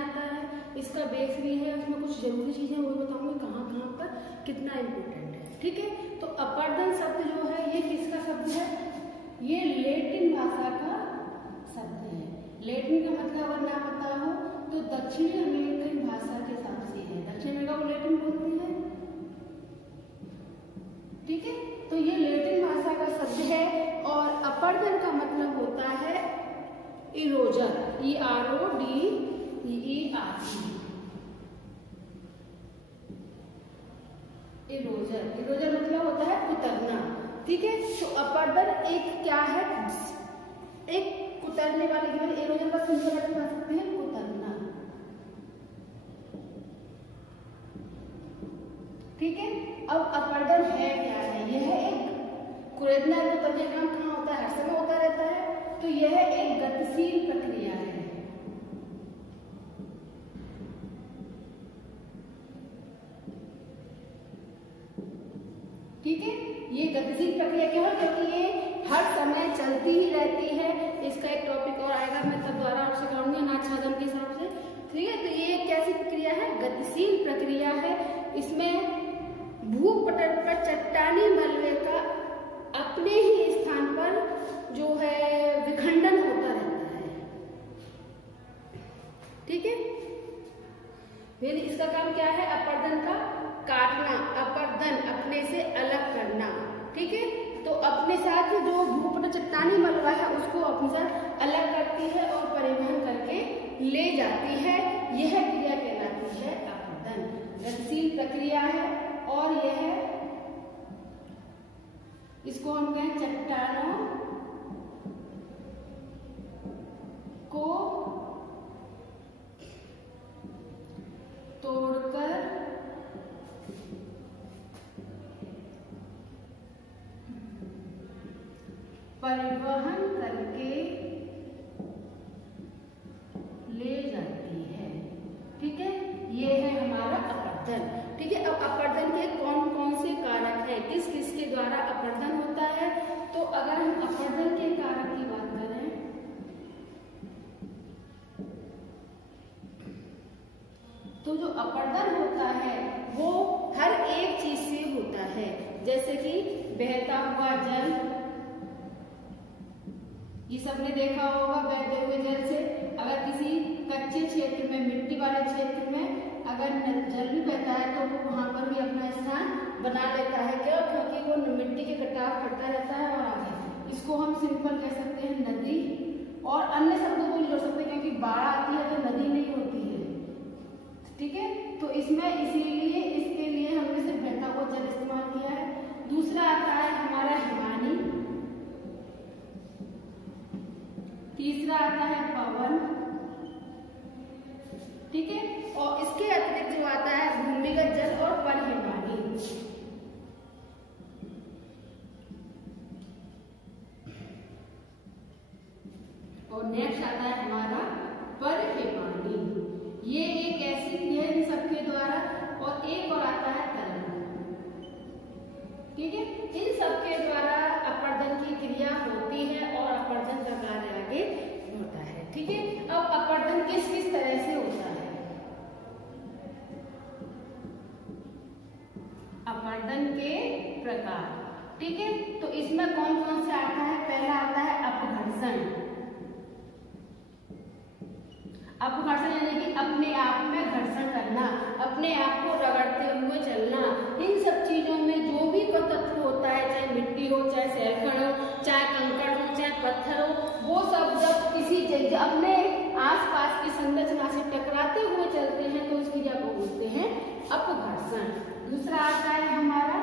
आता है, इसका बेस भी है, उसमें कुछ जरूरी चीजें वो बताऊंगी कहाँ कहाँ पर कितना इम्पोर्टेंट है। ठीक है, तो अपर्दन शब्द जो है ये किसका शब्द है? ये लैटिन भाषा का शब्द है। लैटिन का मतलब अगर ना पता हो तो दक्षिणी अमेरिकन भाषा के हिसाब से है। दक्षिण अमेरिका को लैटिन बोलते हैं। ठीक है, तो ये लैटिन भाषा का शब्द है और अपर्दन का मतलब होता है इरोजर, ERODEER। इरोजर, इरोजर मतलब होता है कुतरना। ठीक है, तो अपर्दन एक क्या है? एक कुतरने वाले की वजह इरोजन का सिंपल अर्थ बता सकते हैं कुतरना। ठीक है, अब अपर्दन है क्या है? यह एक कुरेदना कुतरने का काम कहाँ होता है? हर समय होता रहता है। तो यह एक गतिशील प्रक्रिया है। ठीक है, ये गतिशील प्रक्रिया क्यों है? क्योंकि ये हर समय चलती ही रहती है। इसका एक टॉपिक और आएगा, मैं तब द्वारा आपसे कराऊंगी अनाज छादन के हिसाब से। ठीक है, तो ये कैसी प्रक्रिया है? गतिशील प्रक्रिया है। इसमें भूपटल पर चट्टानी मलबे का अपने ही स्थान पर जो है विखंडन होता रहता है। ठीक है, फिर इसका काम क्या है? अपर्दन का काटना, अपर्दन अपने से अलग करना। ठीक है, तो अपने साथ जो भूपटल चट्टानी मलबा है उसको अपने साथ अलग करती है और परिवहन करके ले जाती है। यह क्रिया कहलाती है अपर्दन। गतिशील प्रक्रिया है और यह इसको हम कहें चट्टानों को तोड़कर परिवहन करके ले जाती है। ठीक है, ये है हमारा अपर्दन। ठीक है, अब अपर्दन के कौन कौन से कारक है, किस किस के द्वारा अपर्दन होता है? तो अगर हम अपर्दन के कारक की बात करें तो जो अपर्दन होता है वो हर एक चीज से होता है। जैसे कि बहता हुआ जल, ये सबने देखा होगा बहते हुए जल से। अगर किसी कच्चे क्षेत्र में, मिट्टी वाले क्षेत्र में अगर जल भी बहता है तो वो वहां पर भी अपना स्थान बना लेता है। क्यों? क्योंकि वो मिट्टी के कटाव करता रहता है और आगे इसको हम सिंपल कह सकते हैं नदी, और अन्य शब्दों को जोड़ सकते हैं क्योंकि बाढ़ आती है तो नदी नहीं होती है। ठीक है, तो इसमें इसीलिए इसके लिए हमने सिर्फ बहता हुआ जल इस्तेमाल किया है। दूसरा आता है हमारा हिमानी, तीसरा आता है पवन। ठीक है, और इसके अतिरिक्त जो आता है भूमिगत जल और परहिमानी। और नेक्स्ट आता है हमारा परहिमानी। ये एक ऐसी क्रिया है इन सबके द्वारा, और एक और आता है तरंग। ठीक है, इन सबके द्वारा अपर्दन की क्रिया होती है और अपर्दन का कार्य आगे होता है। ठीक है, अब अपर्दन किस किस तरह से होता है? अपर्दन के प्रकार। ठीक है, तो इसमें कौन कौन से आता है? पहला आता है अपघर्षण। अपघर्षण यानी कि अपने आप में घर्षण करना, अपने आप को रगड़ते हुए चलना। इन सब चीजों में जो भी तत्व होता है, चाहे मिट्टी हो, चाहे सैलखंड हो, चाहे कंकड़ हो, चाहे पत्थर हो, वो सब जब किसी जगह अपने आसपास की संरचना से टकराते हुए चलते हैं तो उस क्रिया को बोलते हैं अपघर्षण। दूसरा आता है हमारा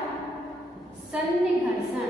सन्निघर्षण।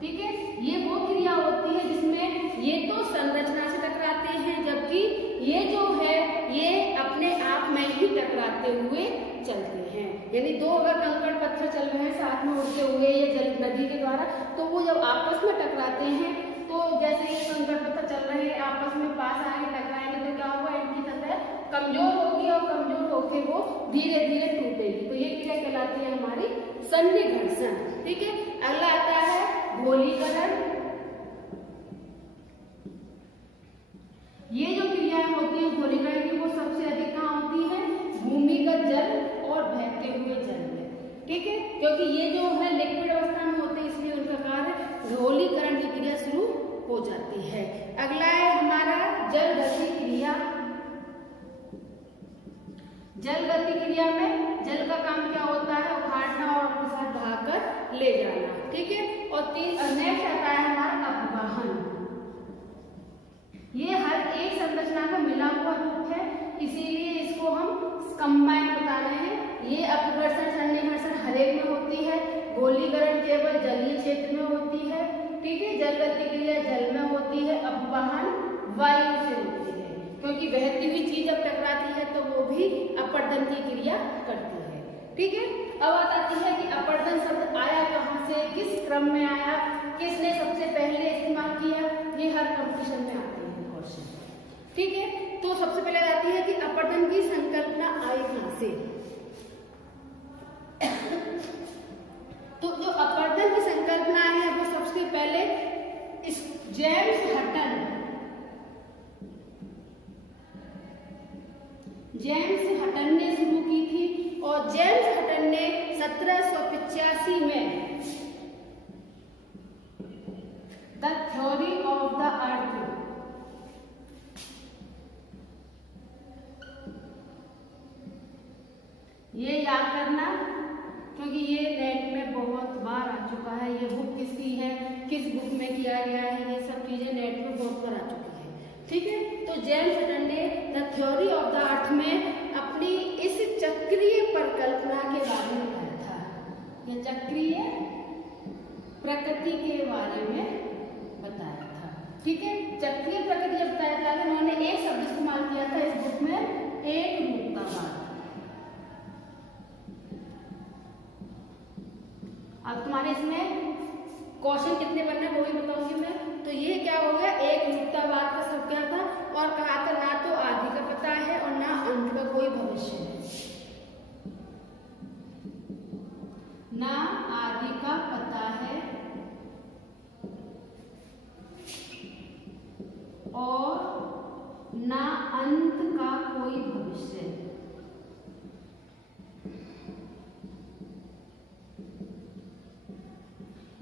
ठीक है, ये वो क्रिया होती है जिसमें ये तो संरचना से टकराते हैं, जबकि ये जो है ये अपने आप में ही टकराते हुए चलते हैं। यानी दो अगर कंकड़ पत्थर चल रहे हैं साथ में उड़ते हुए या जल नदी के द्वारा, तो वो जब आपस में टकराते हैं तो जैसे ये कंकड़ पत्थर चल रहे हैं आपस में पास आएंगे, टकराएंगे, तो क्या होगा? इनकी सतह कमजोर होगी और कमजोर होकर वो धीरे धीरे टूटेगी। तो ये क्रिया कहलाती है हमारी सन्निघर्षण। ठीक है, अगला आता है गोलीकरण। ये जो ठीक है, क्योंकि ये जो है लिक्विड अवस्था में होते हैं इसलिए उनका कार्य घोलीकरण की क्रिया शुरू हो जाती है। अगला है हमारा जल गति क्रिया। जल गति क्रिया में जल का काम क्या होता है? उखाड़ना और अपने साथ बहाकर ले जाना। ठीक है, और नेक्स्ट आता है हमारा अपवाहन। ये हर एक संरचना का मिला हुआ रूप है, इसीलिए इसको हम कंबाइन बता रहे हैं। ये अपघर्षण सन्निघर्षण हर एक में होती है, गोलीकरण केवल जलीय क्षेत्र में होती है। ठीक है, जल गति क्रिया जल में होती है, अपवाहन वायु से होती है, क्योंकि बहती हुई चीज जब टकराती है तो वो भी अपरदन की क्रिया करती है। ठीक है, अब बात आती है कि अपरदन शब्द आया कहाँ से, किस क्रम में आया, किसने सबसे पहले इस्तेमाल किया, ये हर कंपटीशन में आते हैं क्वेश्चन। ठीक है, तो सबसे पहले आती है कि अपरदन की संकल्पना आई कहाँ से। तो जो अपरदन की संकल्पना है वो सबसे पहले इस जेम्स हटन ने शुरू की थी, और जेम्स हटन ने 1785 में the theory of the earth ये याद करना, क्योंकि ये नेट में बहुत बार आ चुका है। ये बुक किसकी है, किस बुक में किया गया है, ये सब चीजें नेट में बहुत बार आ चुकी है। ठीक है, तो जेम्स हटन ने the theory of the earth में अपनी इस चक्रीय परिकल्पना के बारे में बताया था, या चक्रीय प्रकृति के बारे में बताया था। ठीक है, चक्रीय प्रकृति जब बताया था तो उन्होंने एक शब्द इस्तेमाल किया था इस बुक में, एक रूपतावाद। अब तुम्हारे इसमें क्वेश्चन कितने बनने वो भी बताऊंगी मैं। तो ये क्या हो गया, एक रूपतावाद का सब क्या था, और कहा था ना तो आदि का पता है और ना अंत का कोई भविष्य है। ना आदि का पता है और ना अंत का कोई भविष्य है।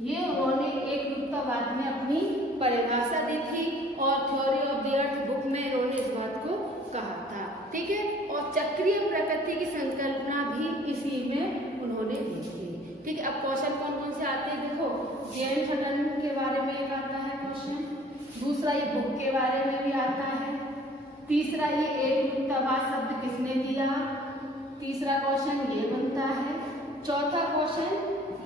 ये उन्होंने एक रूपतावाद में अपनी परिभाषा दी थी, और theory of the earth book में उन्होंने इस बात को कहा था। ठीक है, और चक्रीय प्रकृति की संकल्पना भी इसी में उन्होंने दी थी। ठीक है, अब क्वेश्चन कौन कौन से आते हैं देखो, जेम्स हटन के बारे में एक आता है क्वेश्चन, दूसरा ये बुक के बारे में भी आता है, तीसरा ये एक रूपतावाद शब्द किसने दिया, तीसरा क्वेश्चन ये बनता है, चौथा क्वेश्चन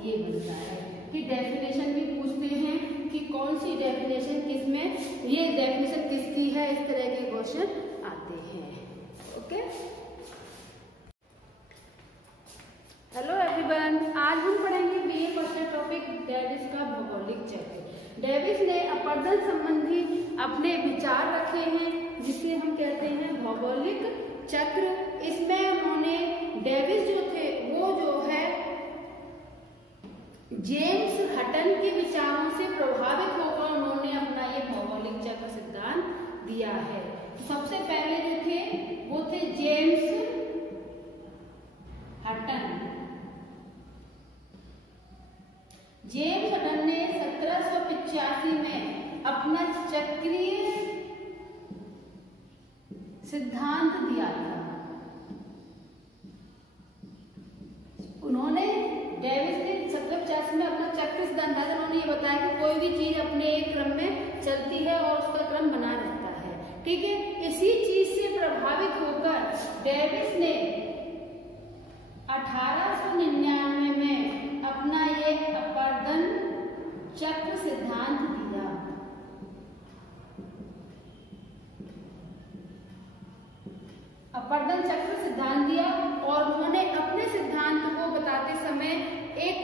ये बनता है कि डेफिनेशन भी पूछते हैं कि कौन सी डेफिनेशन किसमें, ये डेफिनेशन किसकी है, इस तरह के क्वेश्चन आते हैं। ओके, हेलो एवरीवन, आज हम पढ़ेंगे बीए फर्स्ट टॉपिक डेविस का भौगोलिक चक्र। डेविस ने अपरदन संबंधी अपने विचार रखे हैं जिसे हम कहते हैं भौगोलिक चक्र। इसमें उन्होंने डेविस जो थे वो जो है जेम्स हटन के विचारों से प्रभावित होकर उन्होंने अपना ये भौगोलिक चक्र सिद्धांत दिया है। सबसे पहले जो थे वो थे जेम्स हटन। जेम्स हटन ने 1785 में अपना चक्रीय सिद्धांत दिया था। उन्होंने डेविस ने 1785 में अपना चक्र सिद्धांत दिया था। उन्होंने ये बताया कि कोई भी चीज अपने एक क्रम में चलती है और उसका क्रम बना रहता है। ठीक है, इसी चीज से प्रभावित होकर डेविस ने 1899 में अपना ये अपरदन चक्र सिद्धांत दिया। अपरदन चक्र सिद्धांत दिया, और उन्होंने अपने सिद्धांत को बताते समय एक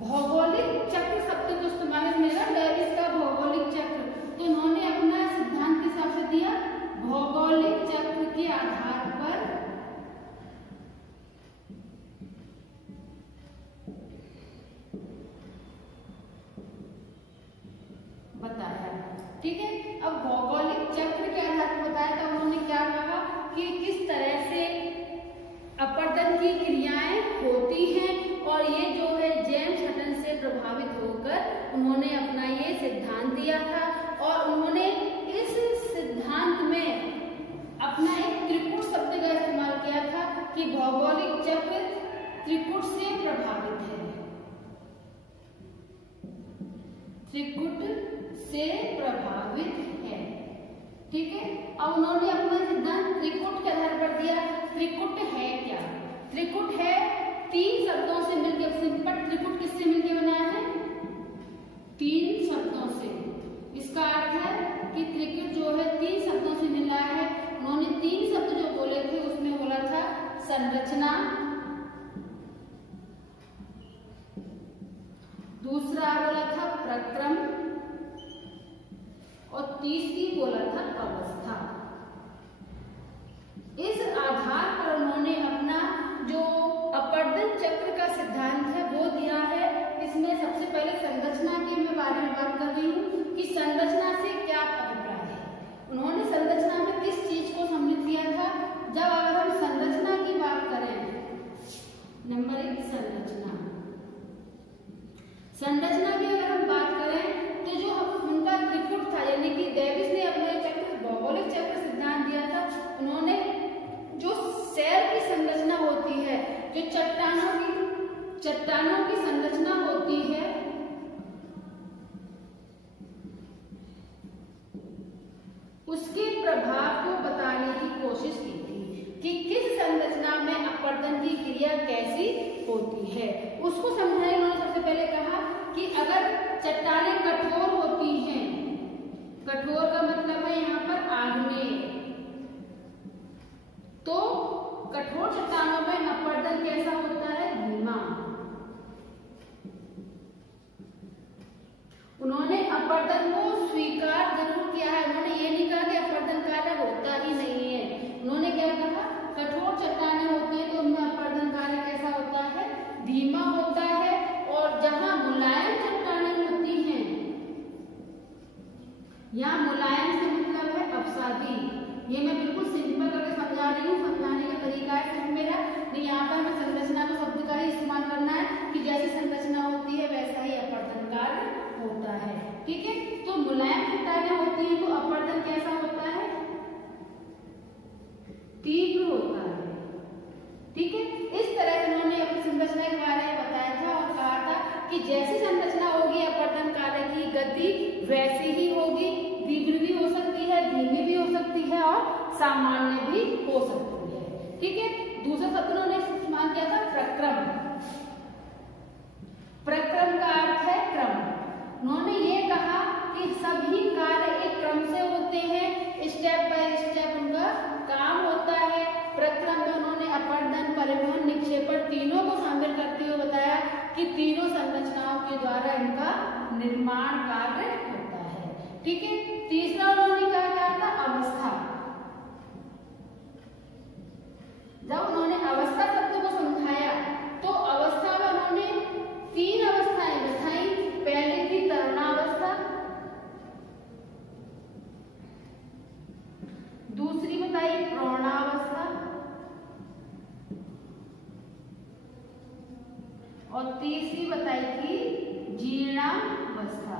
भौगोलिक चक्र शब्द को इस्तेमाल किया, डेविस का भौगोलिक चक्र। तो उन्होंने अपना सिद्धांत किस हिसाब से दिया, भौगोलिक चक्र के आधार पर बताया। ठीक है, अब भौगोलिक चक्र के आधार पर बताया तो उन्होंने क्या कहा कि किस तरह से अपरदन की क्रियाएं होती हैं ये जो है जेम्स हटन से प्रभावित होकर उन्होंने अपना ये सिद्धांत दिया था और उन्होंने इस सिद्धांत में अपना एक त्रिकुट शब्द का इस्तेमाल किया था कि भौगोलिक चक्र त्रिकुट से प्रभावित है, त्रिकुट से प्रभावित है। ठीक है, अब उन्होंने अपना सिद्धांत त्रिकुट के आधार पर दिया। त्रिकुट है क्या? त्रिकुट है 3 शब्दों से मिलकर, सिंपल त्रिकुट किससे मिलकर बना है? 3 शब्दों से। इसका अर्थ है कि त्रिकुट जो है 3 शब्दों से मिला है। उन्होंने 3 शब्द जो बोले थे उसमें बोला था संरचना, दूसरा बोला था प्रक्रम और तीसरी बोला था अवस्था। इस आधार पर उन्होंने अपना जो अपर्दन चक्र का सिद्धांत है वो दिया है। इसमें सबसे पहले संरचना के मैं बारे में बात कर रही हूँ कि संरचना से क्या अभिप्राय है। उन्होंने संरचना में किस चीज को सम्मिलित किया था? जब अगर हम संरचना की बात करें, नंबर 1 संरचना, संरचना की अगर हम बात करें तो जो उनका त्रिकुट था, यानी कि डेविस ने अपने चक्र भौगोलिक चक्र सिद्धांत दिया था। उन्होंने जो शैल की संरचना होती है, जो चट्टानों की संरचना होती है, उसके प्रभाव को बताने की कोशिश की थी कि किस संरचना में अपर्दन की क्रिया कैसी होती है, उसको समझाने उन्होंने सबसे पहले कहा कि अगर चट्टानें कठोर होती हैं, कठोर का मतलब है यहाँ पर आग्नेय, तो कठोर चट्टानों में अपर्दन कैसा होता है? धीमा। उन्होंने अपर्दन को स्वीकार जरूर किया है, उन्होंने ये नहीं कहा कि अपर्दन कार्य होता ही नहीं है। उन्होंने क्या कहा? कठोर चट्टानें होती है तो उनमें अपर्दन कार्य कैसा होता है? धीमा होता है। और जहां मुलायम चट्टानें होती हैं, यहाँ मुलायम से मतलब है अवसादी। ये मैं बिल्कुल सिंपल करके समझा रही हूँ, समझाने का तरीका है सिर्फ मेरा, नहीं यहाँ पर हमें संरचना को शब्द का ही इस्तेमाल करना है कि जैसी संरचना होती है वैसा ही अपर्दन कार्य होता है। ठीक है, तो मुलायम चट्टानें होती है तो अपर्दन कैसा होता है? तीव्र होता है। ठीक है, इस तरह से उन्होंने अपनी संरचना के बारे में बताया था और कहा था कि जैसी संरचना होगी अपर्दन कार्य की गति वैसी ही होगी, तीव्र भी हो सकती है, धीमी भी हो सकती है और सामान्य भी हो सकती है। ठीक है, दूसरा शब्द उन्होंने इस्तेमाल किया था प्रक्रम। प्रक्रम का अर्थ है क्रम। उन्होंने ये कहा कि सभी कार्य एक क्रम से होते हैं, स्टेप बाय स्टेप उनका काम होता है। प्रक्रम में उन्होंने अपर्दन, परिवहन, निक्षेपण तीनों को शामिल करते हुए बताया कि तीनों संरचनाओं के द्वारा इनका निर्माण कार्य होता है। ठीक है, तीसरा उन्होंने क्या कहा था? अवस्था। जब उन्होंने अवस्था शब्द को समझाया तो अवस्था में उन्होंने 3 अवस्थाएं बताई। पहली थी तरुणावस्था, दूसरी बताई प्रौढ़ावस्था और तीसरी बताई थी जीर्णावस्था।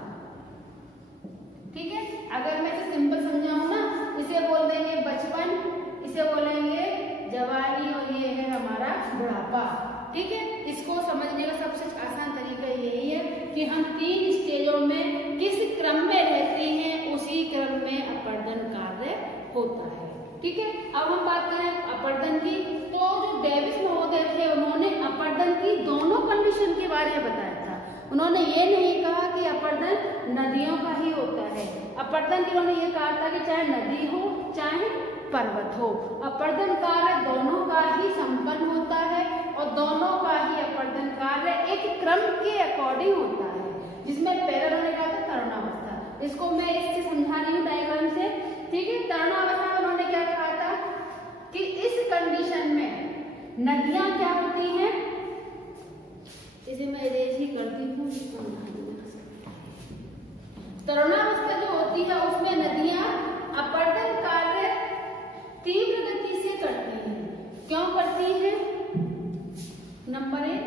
ठीक है, अगर मैं इसे सिंपल समझाऊं ना, इसे बोल देंगे बचपन, इसे बोलेंगे जवानी और ये है हमारा बुढ़ापा। ठीक है, इसको समझने का सबसे आसान तरीका यही है कि हम 3 स्टेजों में किस क्रम में रहते हैं, उसी क्रम में अपर्दन कार्य होता है। ठीक है, अब हम बात करें अपर्दन की, तो जो डेविस महोदय थे उन्होंने अपर्दन की दोनों कंडीशन के बारे में बताया था। उन्होंने ये नहीं कहा कि अपर्दन नदियों का ही होता है। अपर्दन की उन्होंने ये कहा था कि चाहे नदी हो चाहे पर्वत हो, अपर्दन कार्य दोनों का ही संपन्न होता है और दोनों का ही अपर्दन कार्य एक क्रम के अकॉर्डिंग होता है, जिसमें पहले उन्होंने कहा था तरुणावस्था। इसको मैं इससे समझा रही हूँ डायग्राम से। ठीक है, तरुणावस्था में उन्होंने क्या कहा था कि इस कंडीशन में नदियां क्या होती हैं, इसे मैं इरेज ही करती हूँ। तरुणावस्था जो होती है उसमें नदियां अपर्दन कार्य तीव्र गति से करती हैं। क्यों करती हैं? नंबर 1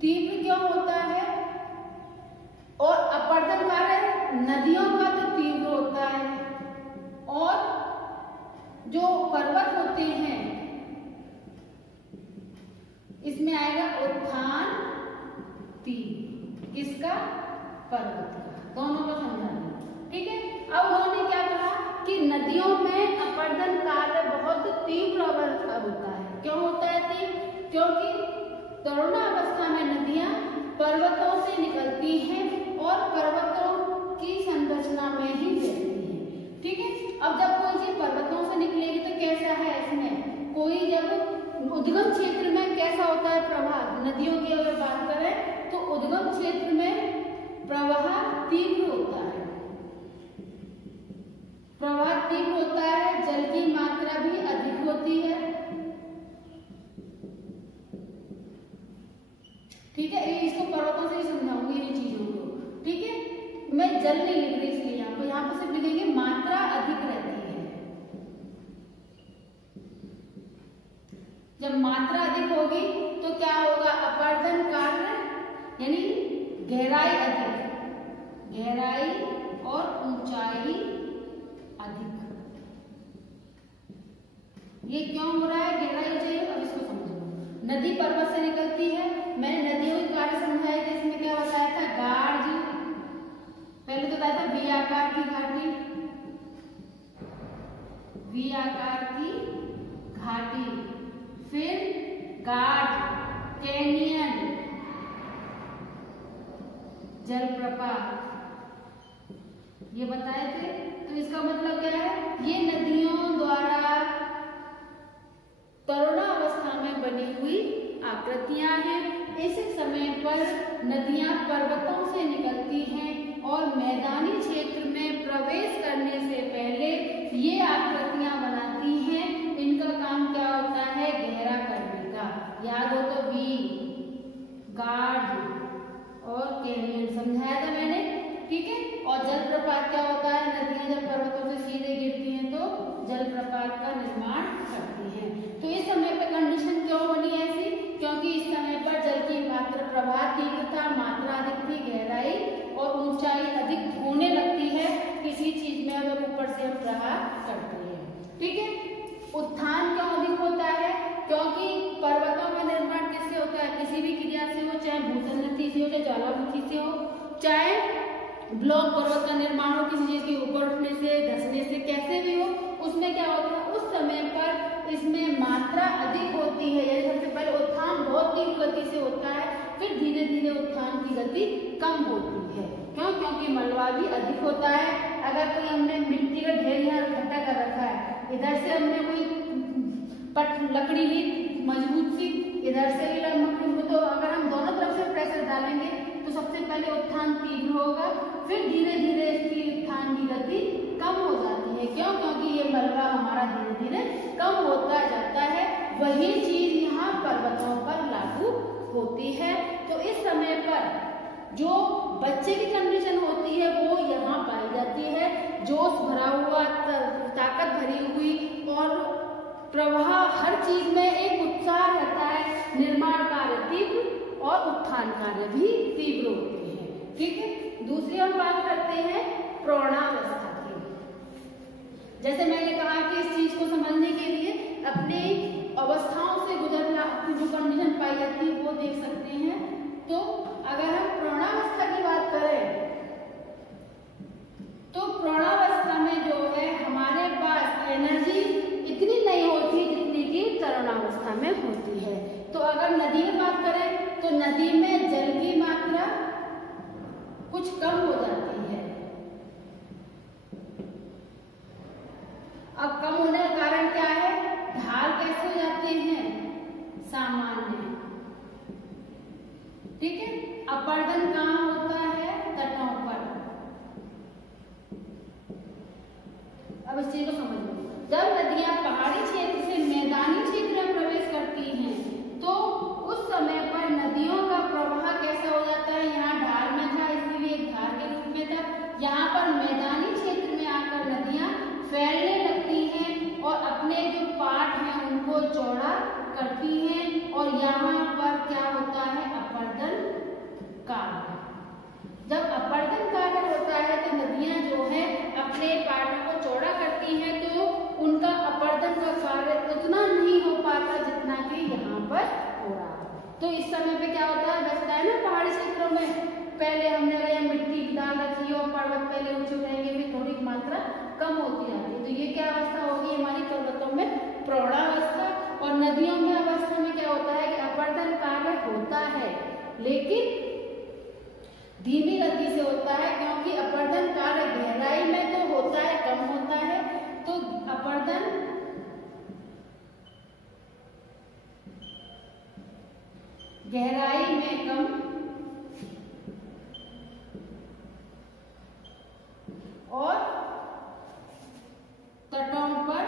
तीव्र क्यों होता है? और अपर्दन कार्य नदियों का तो तीव्र होता है, और जो पर्वत होते हैं इसमें आएगा उत्थान तीव्र। किसका? पर्वत का। दोनों को समझाना, ठीक है। अब उन्होंने क्या कहा कि नदियों में अपर्दन कार्य बहुत तीव्र अवस्था होता है। क्यों होता है तीव्र? क्योंकि तरुणावस्था में नदियां पर्वतों से निकलती हैं और पर्वतों की संरचना में ही बहती हैं, ठीक है। अब जब कोई चीज पर्वतों से निकलेगी तो कैसा है, इसमें कोई जब उद्गम क्षेत्र में कैसा होता है प्रवाह, नदियों की अगर बात करें तो उद्गम क्षेत्र में प्रवाह तीव्र होता है, प्रवाह तीव्र होता है, जल की मात्रा भी अधिक होती है, ठीक है। इसको पर्वतों से ही समझाऊंगी इन चीजों को, ठीक है। मैं जल नहीं लिख रही इसलिए यहाँ पर सिर्फ लिखेंगे मात्रा अधिक रहती है। जब मात्रा अधिक होगी तो क्या होगा? अपर्दन कार्य यानी गहराई अधिक, गहराई और ऊंचाई अधिक। ये क्यों हो रहा है गहराई ऊंचाई? अब इसको समझो। नदी पर्वत से निकलती है, मैंने नदियों के कार्य समझाया था, इसमें क्या बताया था? गार्ज, पहले तो बताया था वी आकार की घाटी, वी आकार की घाटी, फिर गार्ज, कैनियन, जलप्रपात, ये बताए थे। तो इसका मतलब क्या है? ये नदियों द्वारा तरुणावस्था में बनी हुई आकृतियां हैं। इस समय पर नदियां पर्वतों से निकलती हैं और मैदानी क्षेत्र में प्रवेश करने से पहले ये आकृतियां बनाती हैं। इनका काम क्या होता है? गहरा करने का। याद हो तो वी, गार्ड और कैनियन समझाया था मैंने, ठीक है। और जलप्रपात क्या होता है? नदियां जब पर्वतों से सीधे गिरती हैं तो जलप्रपात का निर्माण करती हैं। तो इस समय पर कंडीशन क्यों बनी ऐसी? क्योंकि इस समय पर जल की मात्रा, प्रवाह तीव्र था, मात्रा अधिक थी, गहराई और ऊंचाई अधिक होने लगती है किसी चीज में अगर ऊपर से हम प्रहार करते हैं, ठीक है। उत्थान क्यों अधिक होता है? क्योंकि पर्वतों का निर्माण किससे होता है? किसी भी क्रिया से हो, चाहे भूसंनति से हो, चाहे ज्वालामुखी से हो, चाहे ब्लॉक पर्वत का निर्माण हो किसी चीज के ऊपर उठने से, धंसने से, कैसे भी हो, उसमें क्या होता है? उस समय पर इसमें मात्रा अधिक होती है। यानी सबसे पहले उत्थान बहुत तीव्र गति से होता है, फिर धीरे धीरे उत्थान की गति कम होती है। क्यों? क्योंकि मलबा भी अधिक होता है। अगर कोई हमने मिट्टी का ढेर यहाँ इकट्ठा कर रखा है, इधर से हमने कोई लकड़ी ली मजबूत सी, इधर से भी लकड़ी, तो अगर हम दोनों तरफ से प्रेशर डालेंगे तो सबसे पहले उत्थान तीव्र होगा, फिर धीरे धीरे इसकी उत्थान की गति कम हो जाती है। क्यों? क्योंकि ये मलबा हमारा धीरे धीरे कम होता जाता है। वही चीज यहाँ पर्वतों पर लागू होती है। तो इस समय पर जो बच्चे की कंडीशन होती है वो यहाँ पाई जाती है। जोश भरा हुआ, ताकत भरी हुई और प्रवाह, हर चीज में एक उत्साह रहता है। निर्माण कार्य तीव्र और उत्थान कार्य भी तीव्र होते हैं, ठीक है। दूसरी हम बात करते हैं प्रौढ़ावस्था की। जैसे मैंने कहा कि इस चीज को समझने के लिए अपने अवस्थाओं से गुजरना, अपनी जो कंडीशन पाई जाती है वो देख सकते हैं। तो अगर हम प्रौढ़ावस्था की बात करें तो प्रौढ़ावस्था में जो है हमारे पास एनर्जी इतनी नहीं होती जितनी कि तरुणावस्था में होती है। तो अगर नदी में बात करें तो नदी में जल की मात्रा कुछ कम हो जाती है। अब कम होने का कारण क्या है? ढाल कैसे हो जाते हैं? सामान्य, ठीक है। अपर्दन कहाँ होता है? तटों पर। अब इस चीज को समझ लो। जब नदियां पहाड़ी क्षेत्र से मैदानी क्षेत्र में प्रवेश करती हैं तो उस समय पर नदियों का प्रवाह कैसा हो जाता है? यहाँ ढाल में था इसीलिए धार के रूप में था। यहाँ पर मैदानी क्षेत्र में आकर नदियां फैलने लगती हैं और अपने जो पाठ हैं उनको चौड़ा करती हैं और यहाँ पर क्या होता है? अपर्दन कम होती जाती है। तो ये क्या अवस्था होगी हमारी पर्वतों में? प्रौढ़ावस्था। और नदियों में अवस्था में क्या होता है कि अपर्दन कार्य होता है, लेकिन धीमी गति से होता है, क्योंकि अपर्दन कार्य गहराई में तो होता है, कम होता है। तो अपर्दन गहराई में कम और तटों पर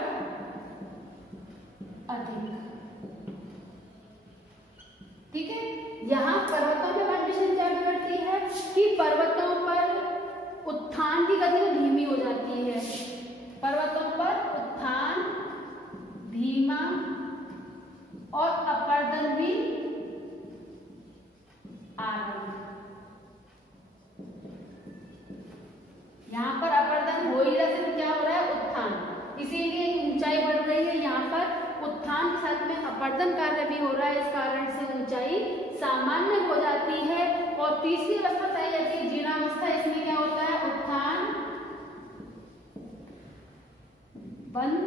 अधिक। ठीक है, यहाँ पर्वतों में कंडीशन क्या करती है कि पर्वतों पर उत्थान की गति तो धीमी हो जाती है, पर्वतों पर उत्थान धीमा और अपर्दन भी आगे। यहाँ पर अपर्दन हो ही रहा है, तो क्या हो रहा है? उत्थान। इसीलिए ऊंचाई बढ़ रही है। यहाँ पर उत्थान के साथ में अपर्दन कार्य भी हो रहा है, इस कारण से ऊंचाई सामान्य हो जाती है। और तीसरी अवस्था बताई जाती है जीर्णावस्था। इसमें क्या होता है? उत्थान बंद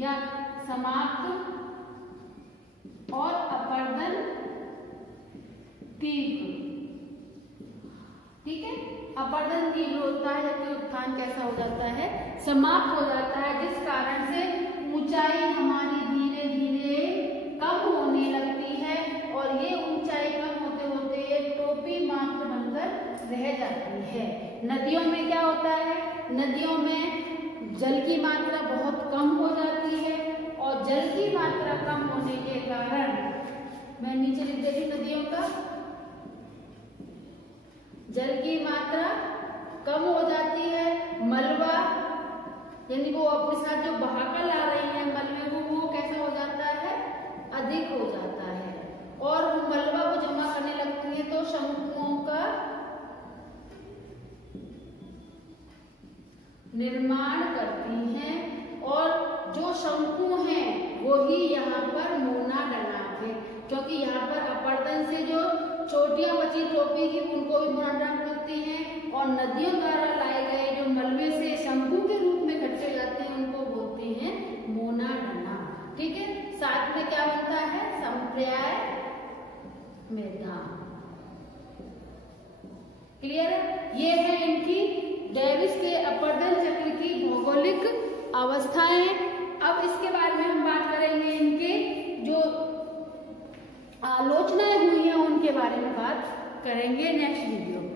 या समाप्त और अपर्दन तीव्र। ठीक है, अपर्दन तीव्र होता है, जबकि उत्थान कैसा हो जाता है? समाप्त हो जाता है, जिस कारण से ऊंचाई हमारी धीरे धीरे कम होने लगती है। और ये ऊंचाई कम होते होते एक टोपी मात्र बनकर रह जाती है। नदियों में क्या होता है? नदियों में जल की मात्रा बहुत कम हो जाती है, और जल की मात्रा कम होने के कारण, मैं नीचे लिख देती नदियों का, जल की मात्रा कम हो जाती है। मलबा यानी वो अपने साथ जो बहाकर ला रही है मलबे को, वो कैसा हो जाता है? अधिक हो जाता है। और मलबा को जमा करने लगती है तो शंकुओं का निर्माण करती हैं। और जो शंकु हैं वही यहाँ पर मोनाडनाक है, क्योंकि यहाँ पर अपर्दन से जो चोटियां बची टोपी की उनको भी मोनाडनाक करती हैं। और नदियों द्वारा लाए गए जो मलबे से शंकु के रूप में इकट्ठे जाते हैं उनको बोलते हैं मोनाडनाक। ठीक है, साथ में क्या बनता है? संप्राय मृदा। क्लियर है? ये है इनकी डेविस के अपर्दन चक्र की भौगोलिक अवस्थाएं। अब इसके बारे में हम बात करेंगे, इनके जो आलोचनाएं हुई हैं उनके बारे में बात करेंगे नेक्स्ट वीडियो में।